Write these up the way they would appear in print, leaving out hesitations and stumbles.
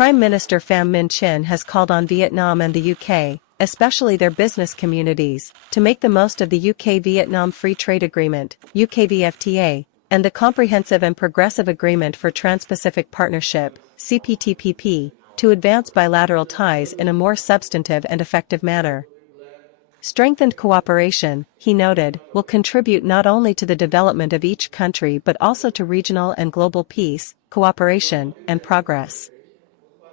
Prime Minister Pham Minh Chinh has called on Vietnam and the UK, especially their business communities, to make the most of the UK-Vietnam Free Trade Agreement, UKVFTA, and the Comprehensive and Progressive Agreement for Trans-Pacific Partnership, CPTPP, to advance bilateral ties in a more substantive and effective manner. Strengthened cooperation, he noted, will contribute not only to the development of each country but also to regional and global peace, cooperation, and progress.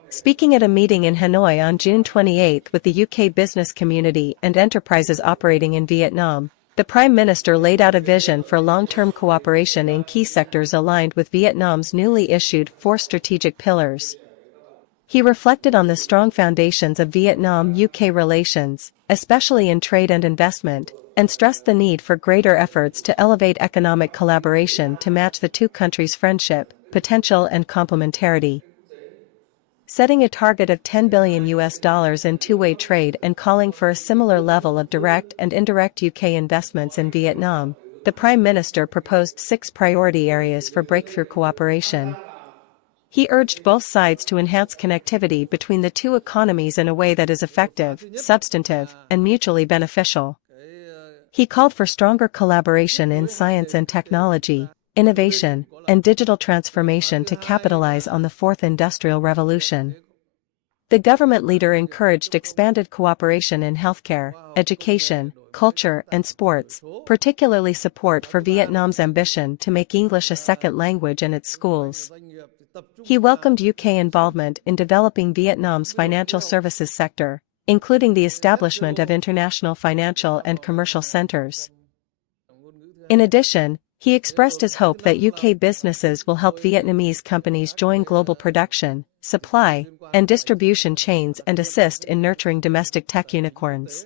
Speaking at a meeting in Hanoi on June 28 with the UK business community and enterprises operating in Vietnam, the Prime Minister laid out a vision for long-term cooperation in key sectors aligned with Vietnam's newly issued 4 strategic pillars. He reflected on the strong foundations of Vietnam-UK relations, especially in trade and investment, and stressed the need for greater efforts to elevate economic collaboration to match the two countries' friendship, potential and complementarity. Setting a target of $10 billion in two-way trade and calling for a similar level of direct and indirect UK investments in Vietnam, the Prime Minister proposed 6 priority areas for breakthrough cooperation. He urged both sides to enhance connectivity between the two economies in a way that is effective, substantive, and mutually beneficial. He called for stronger collaboration in science and technology, innovation, and digital transformation to capitalize on the 4th Industrial Revolution. The government leader encouraged expanded cooperation in healthcare, education, culture, and sports, particularly support for Vietnam's ambition to make English a second language in its schools. He welcomed UK involvement in developing Vietnam's financial services sector, including the establishment of international financial and commercial centers. In addition, he expressed his hope that UK businesses will help Vietnamese companies join global production, supply, and distribution chains and assist in nurturing domestic tech unicorns.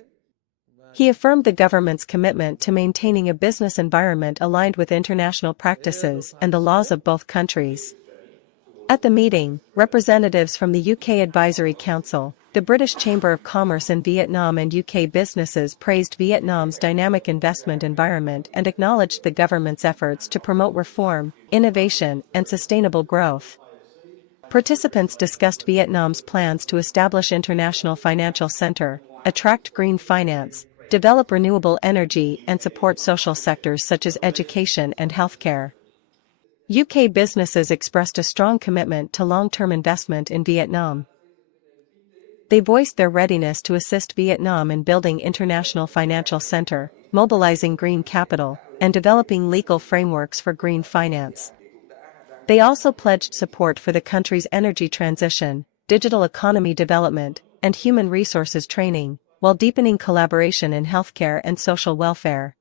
He affirmed the government's commitment to maintaining a business environment aligned with international practices and the laws of both countries. At the meeting, representatives from the UK Advisory Council, the British Chamber of Commerce in Vietnam and UK businesses praised Vietnam's dynamic investment environment and acknowledged the government's efforts to promote reform, innovation, and sustainable growth. Participants discussed Vietnam's plans to establish international financial center, attract green finance, develop renewable energy and support social sectors such as education and healthcare. UK businesses expressed a strong commitment to long-term investment in Vietnam. They voiced their readiness to assist Vietnam in building international financial center, mobilizing green capital, and developing legal frameworks for green finance. They also pledged support for the country's energy transition, digital economy development, and human resources training, while deepening collaboration in healthcare and social welfare.